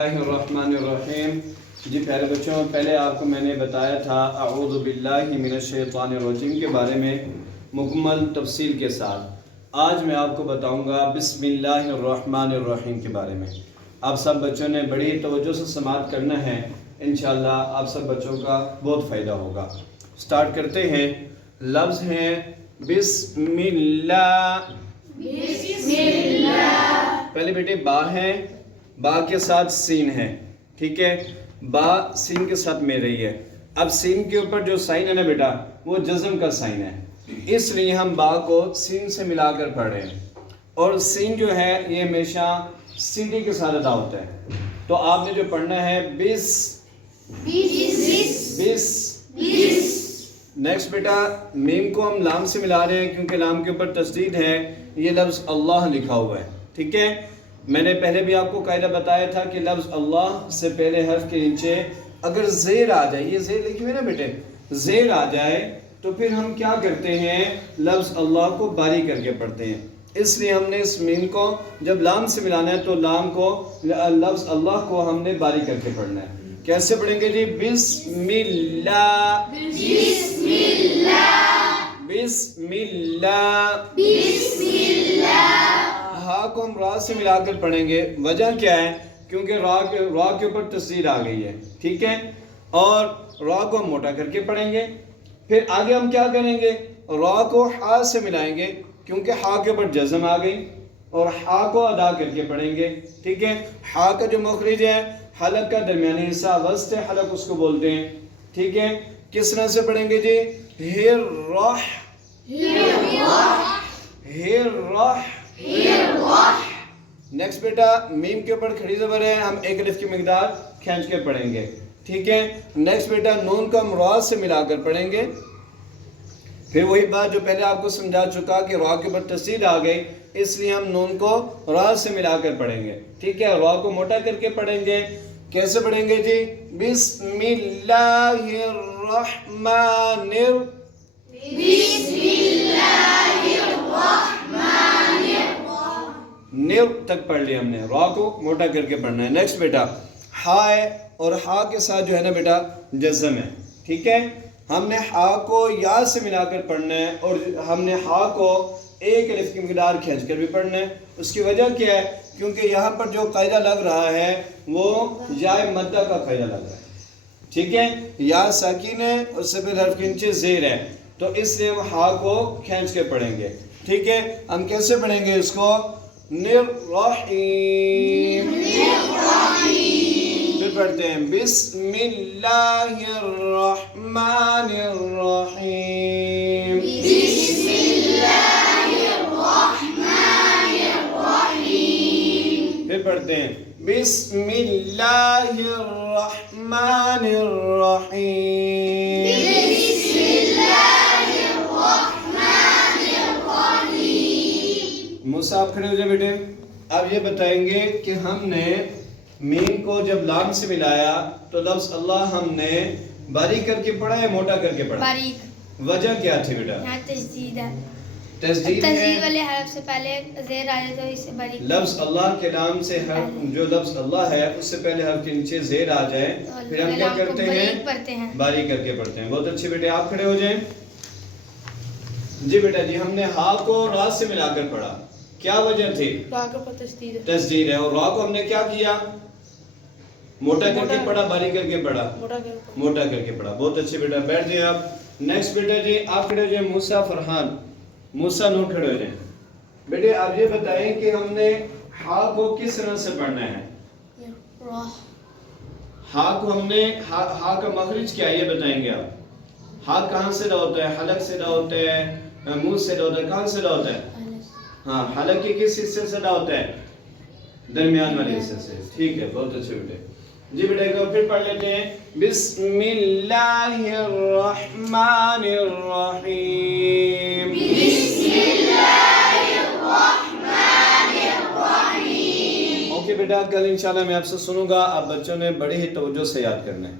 الرحمن الرحیم۔ جی پیارے بچوں، پہلے آپ کو میں نے بتایا تھا اعوذ باللہ من الشیطان الرجیم کے بارے میں مکمل تفصیل کے ساتھ۔ آج میں آپ کو بتاؤں گا بسم اللہ الرحمن الرحیم کے بارے میں۔ آپ سب بچوں نے بڑی توجہ سے سماعت کرنا ہے، انشاءاللہ آپ سب بچوں کا بہت فائدہ ہوگا۔ سٹارٹ کرتے ہیں۔ لفظ ہیں بسم اللہ۔ پہلے بیٹے با ہے، با کے ساتھ سین ہے، ٹھیک ہے، با سین کے ساتھ مل رہی ہے۔ اب سین کے اوپر جو سائن ہے نا بیٹا، وہ جزم کا سائن ہے، اس لیے ہم با کو سین سے ملا کر پڑھ رہے ہیں، اور سین جو ہے یہ ہمیشہ سیدھی کے ساتھ ادا ہوتا ہے۔ تو آپ نے جو پڑھنا ہے بس نیکسٹ بیٹا، میم کو ہم لام سے ملا رہے ہیں کیونکہ لام کے اوپر تشدید ہے، یہ لفظ اللہ لکھا ہوا ہے، ٹھیک ہے۔ میں نے پہلے بھی آپ کو قاعدہ بتایا تھا کہ لفظ اللہ سے پہلے حرف کے نیچے اگر زیر آ جائے، یہ زیر لکھی ہوئی نا بیٹے، زیر آ جائے تو پھر ہم کیا کرتے ہیں، لفظ اللہ کو باریک کر کے پڑھتے ہیں۔ اس لیے ہم نے اس میم کو جب لام سے ملانا ہے تو لام کو، لفظ اللہ کو ہم نے باریک کر کے پڑھنا ہے۔ کیسے پڑھیں گے جی؟ بسم اللہ، بسم اللہ، بسم اللہ، بسم اللہ۔ ہا کو ہم را سے ملا کر پڑھیں گے، وجہ کیا ہے؟ کیونکہ را کے اوپر تصدیر آ گئی ہے، ٹھیک ہے، اور را کو ہم موٹا کر کے پڑھیں گے۔ پھر آگے ہم کیا کریں گے؟ را کو ہا سے ملائیں گے کیونکہ ہا کے اوپر جزم آ گئی، اور ہا کو ادا کر کے پڑھیں گے، ٹھیک ہے۔ ہا کا جو مخرج ہے، حلق کا درمیانی حصہ، وسط حلق اس کو بولتے ہیں، ٹھیک ہے۔ کس طرح سے پڑھیں گے جی؟ ہیر راہ، ہیر راہ۔ نیکسٹ بیٹا، میم کے اوپر کھڑی زبر ہے، ہم ایک الف کی مقدار کھینچ کے پڑھیں گے، ٹھیک ہے۔ نیکسٹ بیٹا، نون کو ہم را سے ملا کر پڑھیں گے۔ پھر وہی بات جو پہلے آپ کو سمجھا چکا کہ را کے اوپر تصدید آ گئی، اس لیے ہم نون کو را سے ملا کر پڑھیں گے، ٹھیک ہے۔ را کو موٹا کر کے پڑھیں گے۔ کیسے پڑھیں گے جی؟ بسم اللہ الرحمن نیو تک پڑھ لیا ہم نے، را کو موٹا کر کے پڑھنا ہے۔ نیکسٹ بیٹا، ہا ہے، اور ہا کے ساتھ جو ہے نا بیٹا جزم ہے، ٹھیک ہے۔ ہم نے ہا کو یا سے ملا کر پڑھنا ہے، اور ہم نے ہا کو ایک الف کی مقدار کھینچ کر بھی پڑھنا ہے۔ اس کی وجہ کیا ہے؟ کیونکہ یہاں پر جو قاعدہ لگ رہا ہے وہ یا مدہ کا قاعدہ لگ رہا ہے، ٹھیک ہے۔ یا ساکن ہے، اس سے پھر حرف کے نیچے زیر ہے، تو اس لیے ہم ہا کو کھینچ کے پڑھیں گے، ٹھیک ہے۔ ہم کیسے پڑھیں گے اس کو؟ نررحیم، پھر پڑھتے ہیں بسم اللہ الرحمن الرحیم، بسم اللہ الرحمن الرحیم، پھر پڑھتے ہیں بسم اللہ الرحمن الرحیم، بسم اللہ الرحمن الرحیم۔ موسیٰ آپ کھڑے ہو جائے بیٹے۔ اب یہ بتائیں گے کہ ہم نے میم کو جب لام سے ملایا تو لفظ اللہ ہم نے باریک کر کے پڑھا یا موٹا کر کے پڑھا؟ باریک۔ وجہ کیا تھی بیٹا؟ یہاں تشدید ہے، تشدید ہے، تشدید والے حرف سے پہلے زیر آ جائے تو اس سے باریک۔ لفظ اللہ کے نام سے جو لفظ اللہ ہے اس سے پہلے حرف کے نیچے زیر آ جائے، پھر ہم کیا کرتے ہیں؟ باریک کر کے پڑھتے ہیں۔ بہت اچھے بیٹے، آپ کھڑے ہو جائیں۔ جی بیٹا جی، ہم نے ہا کو را سے ملا کر پڑھا، کیا وجہ تھی؟ را کے اوپر تشدید ہے، اور را کو ہم نے کیا کیا؟ موٹا کر کے پڑھا، باریک کر کے پڑھا؟ موٹا کر کے پڑھا۔ بہت اچھے بیٹا، بیٹھ جائیں آپ۔ نیکسٹ بیٹا جی، آپ کھڑے ہو جائیں۔ موسیٰ فرحان، موسیٰ نور کھڑے ہو جائیں۔ بیٹے آپ یہ بتائیں کہ ہم نے ہا کو کس طرح سے پڑھنا ہے؟ ہا کو ہم نے، ہا کا مخرج کیا ہے یہ بتائیں گے آپ؟ ہا کہاں سے ادا ہوتا ہے؟ حلق سے ادا ہوتا ہے، منہ سے ادا ہوتا ہے، کہاں سے ادا ہوتا ہے؟ ہاں، حلق کے کس حصے سے ادا ہوتا ہے؟ درمیان والے حصے سے، ٹھیک ہے، بہت اچھے بیٹے۔ جی بیٹا ایک بار پھر پڑھ لیتے ہیں بسم اللہ الرحمن الرحیم، بسم اللہ الرحمن الرحیم۔ اوکے بیٹا، کل انشاءاللہ میں آپ سے سنوں گا، آپ بچوں نے بڑی ہی توجہ سے یاد کرنا ہے۔